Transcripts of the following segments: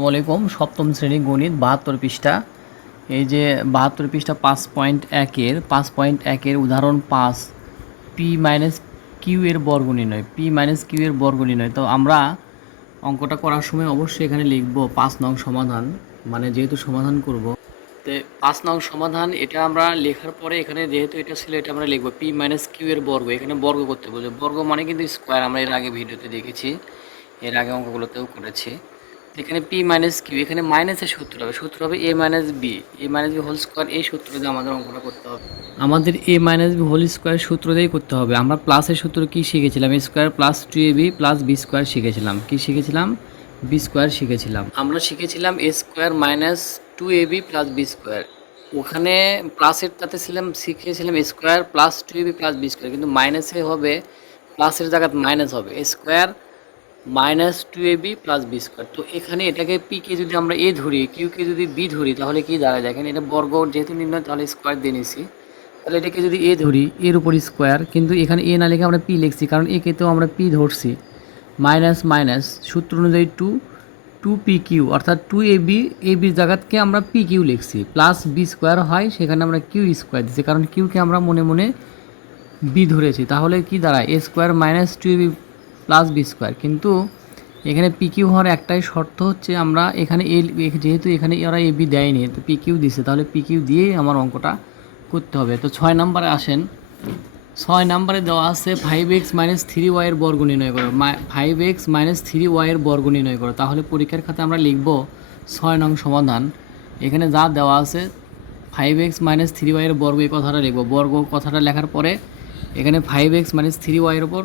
আসসালামু আলাইকুম। সপ্তম শ্রেণী গণিত ৭২ পৃষ্ঠা। এই যে ৭২ পৃষ্ঠা ৫.১-এর উদাহরণ ৫ পি মাইনাস কিউ এর বর্গ নির্ণয়। তো আমরা অঙ্কটা করার সময় অবশ্যই এখানে লিখব ৫ নং সমাধান, মানে যেহেতু সমাধান করব। তো ৫ নং সমাধান এটা আমরা লেখার পরে এখানে যেহেতু এটা ছিল এটা আমরা লিখব পি মাইনাস কিউ এর বর্গ। এখানে বর্গ করতে বলছে, বর্গ মানে কিন্তু স্কোয়ার, আমরা এর আগে ভিডিওতে দেখেছি, এর আগে অঙ্কগুলোতেও করেছি। এখানে পি মাইনাস কিউ, এখানে মাইনাসের সূত্র হবে A minus B, whole square. এই সূত্র দিয়ে আমাদের অঙ্কটা করতে হবে, আমাদের A minus B whole square সূত্র দিয়েই করতে হবে। আমরা প্লাসের সূত্র কি শিখেছিলাম? A square plus 2ab plus B square শিখেছিলাম। কি শিখেছিলাম? বি স্কোয়ার শিখেছিলাম। আমরা শিখেছিলাম A square minus 2ab plus B square. ওখানে প্লাসেরটাতে শিখেছিলাম A square plus 2ab plus B square, কিন্তু মাইনাসে হবে, প্লাসের জায়গায় মাইনাস হবে, এ square minus 2ab plus B square. তো এখানে এটাকে পিকে যদি আমরা এ ধরি, কিউকে যদি বি ধরি, তাহলে কি দাঁড়ায় দেখেন, এটা বর্গ যেহেতু নির্ণয়, তাহলে স্কোয়ার দিয়ে নিছি। তাহলে এটাকে যদি এ ধরি, এর উপর স্কোয়ার, কিন্তু এখানে এ না লিখে আমরা পি লিখছি, কারণ একে তো আমরা পি ধরছি। মাইনাস মাইনাস সূত্র অনুযায়ী টু পি কিউ, অর্থাৎ 2ab, বির জায়গাকে আমরা পি কিউ লিখছি, প্লাস বি স্কোয়ার হয়, সেখানে আমরা কিউ স্কোয়ার দিচ্ছি, কারণ কিউকে আমরা মনে মনে বি ধরেছি। তাহলে কি দাঁড়ায়? A square minus 2ab plus B square. কিন্তু এখানে পি কিউ হওয়ার একটাই শর্ত হচ্ছে, আমরা এখানে যেহেতু এখানে ওরা এ বি দেয়নি, তো পি কিউ দিছে, তাহলে পি কিউ দিয়েই আমার অঙ্কটা করতে হবে। তো 6 নম্বরে আসেন। 6 নম্বরে দেওয়া আছে 5x মাইনাস 3y এর বর্গ নির্ণয় করো। 5x মাইনাস 3y এর বর্গ নির্ণয় করো। তাহলে পরীক্ষার খাতে আমরা লিখব 6 নং সমাধান। এখানে যা দেওয়া আছে 5x মাইনাস 3y এর বর্গ, এই কথাটা লিখব। বর্গ কথাটা লেখার পরে এখানে 5x মাইনাস 3y এর উপর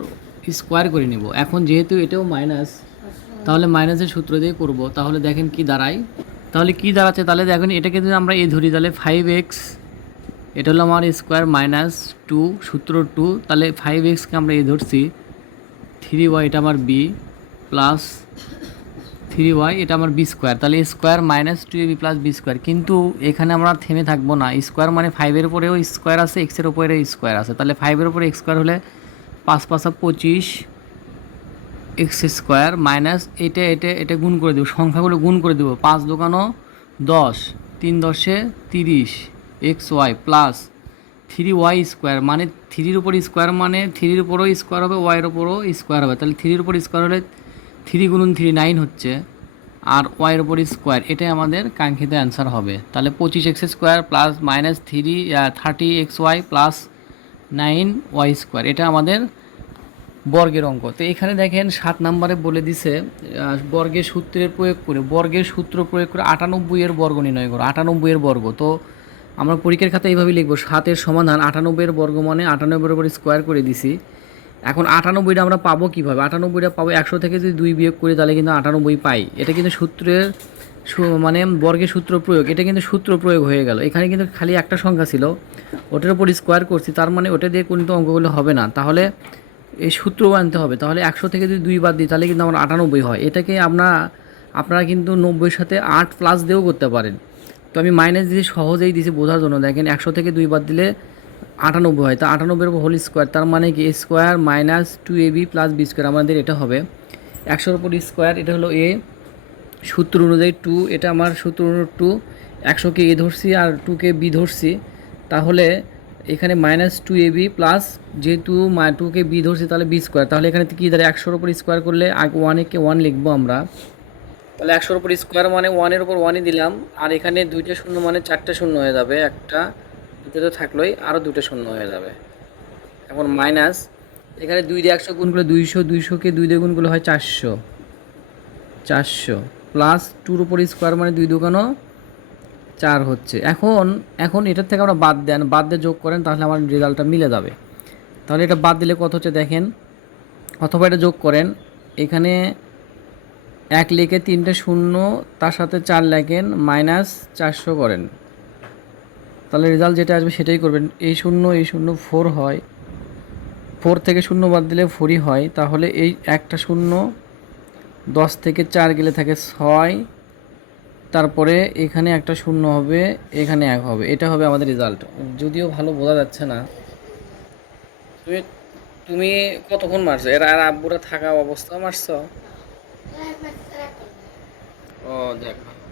স্কোয়ার করে নিব। এখন যেহেতু এটাও মাইনাস, তাহলে মাইনাসের সূত্র দিয়ে করব। তাহলে দেখেন কি দাঁড়ায়, তাহলে কি দাঁড়াচ্ছে, তাহলে দেখেন এটাকে যদি আমরা এ ধরি, তাহলে 5x, এটা হলো আমার স্কোয়ার মাইনাস 2, সূত্র 2, তাহলে 5xকে আমরা এ ধরছি, 3y এটা আমার বি, প্লাস 3y এটা আমার বি স্কোয়ার, তাহলে square minus 2ab plus B square. কিন্তু এখানে আমরা থেমে থাকবো না, স্কোয়ার মানে 5-এর উপরেও স্কোয়ার আছে, এক্সের উপরে স্কোয়ার আছে, তাহলে 5-এর উপরে স্কোয়ার হলে 5 5 25 এক্স স্কোয়ার মাইনাস এটা গুণ করে দেবো, সংখ্যাগুলো গুণ করে দেবো, 5 দোকানো 10, 3 10 30 x Y plus 3y square, মানে 3-র উপর স্কোয়ার মানে 3-র উপরও স্কোয়ার হবে, ওয়াইয়ের উপরও স্কোয়ার হবে, তাহলে 3-র উপর স্কোয়ার হলে 3 গুণুন 3 9 হচ্ছে, আর ওয়াইয়ের উপর স্কোয়ার, এটাই আমাদের কাঙ্ক্ষিত অ্যান্সার হবে। তাহলে 25x square plus minus 30xy plus 9y square, এটা আমাদের বর্গের অঙ্ক। তো এখানে দেখেন 7 নম্বরে বলে দিছে বর্গের সূত্র প্রয়োগ করে 98 এর বর্গ নির্ণয় করো। 98 এর বর্গ, তো আমরা পরীক্ষার খাতায় এইভাবেই লিখবো, 7-এর সমাধান 98 এর বর্গ মানে 98-এর উপর স্কোয়ার করে দিছি। এখন 98টা আমরা পাবো কীভাবে? 98টা পাবো 100 থেকে যদি 2 বিয়োগ করি, তাহলে কিন্তু 98 পাই। এটা কিন্তু সূত্রের মানে বর্গের সূত্র প্রয়োগ, এটা কিন্তু সূত্র প্রয়োগ হয়ে গেল। এখানে কিন্তু খালি একটা সংখ্যা ছিল, ওটার উপর স্কোয়ার করছি, তার মানে ওটা দিয়ে কিন্তু অঙ্কগুলো হবে না, তাহলে এই সূত্রও আনতে হবে। তাহলে 100 থেকে যদি 2 বাদ দিই, তাহলে কিন্তু আমার 98 হয়। এটাকে আপনারা কিন্তু 90-এর সাথে 8 প্লাস দিয়েও করতে পারেন। তো আমি মাইনাস দিয়ে সহজেই দিয়েছি বোঝার জন্য। দেখেন 100 থেকে 2 বাদ দিলে 98 হয়, তা 98-এর উপর হোল স্কোয়ার, তার মানে কি square minus 2ab plus B square, আমাদের এটা হবে 100-র উপর স্কোয়ার, এটা হলো এ, সূত্র অনুযায়ী 2, এটা আমার সূত্র অনুযায়ী 2, 100কে এ ধরছি আর 2কে বি ধরছি, তাহলে এখানে মাইনাস 2ab প্লাস, যেহেতু 2কে বি ধরছি তাহলে বি স্কোয়ার, তাহলে এখানে কী দাঁড়ায়, 100-র উপর স্কোয়ার করলে 1-কে 1 লিখবো আমরা, তাহলে 100-র উপর স্কোয়ার মানে 1-এর উপর 1ই দিলাম, আর এখানে 2টা শূন্য মানে 4টে শূন্য হয়ে যাবে, একটা দুটো তো থাকলোই, আরও 2টা শূন্য হয়ে যাবে। এখন মাইনাস, এখানে 2 দিয়ে 100 গুণ করলে 200, 200কে 2 দিয়ে গুণ করলে হয় 400, 400 প্লাস 2-র উপর স্কোয়ার মানে 2 দোকানো 4 হচ্ছে। এখন এটার থেকে আমরা বাদ দিয়ে যোগ করেন, তাহলে আমার রেজাল্টটা মিলে যাবে। তাহলে এটা বাদ দিলে কত হচ্ছে দেখেন, অথবা এটা যোগ করেন, এখানে 1 লিখে 3টে শূন্য, তার সাথে 4 লেখেন, মাইনাস 400 করেন, তাহলে রেজাল্ট যেটা আসবে সেটাই করবেন। এই শূন্য 4 হয়, 4 থেকে শূন্য বাদ দিলে 4ই হয়, তাহলে এই একটা শূন্য, 10 থেকে 4 গেলে থাকে 6, তারপরে এখানে একটা শূন্য হবে, এখানে 1 হবে, এটা হবে আমাদের রেজাল্ট। যদিও ভালো বোঝা যাচ্ছে না। তুমি তুমি কতক্ষণ মারছো? এরা আর আব্বুরা থাকা অবস্থা মারছো? ও দেখো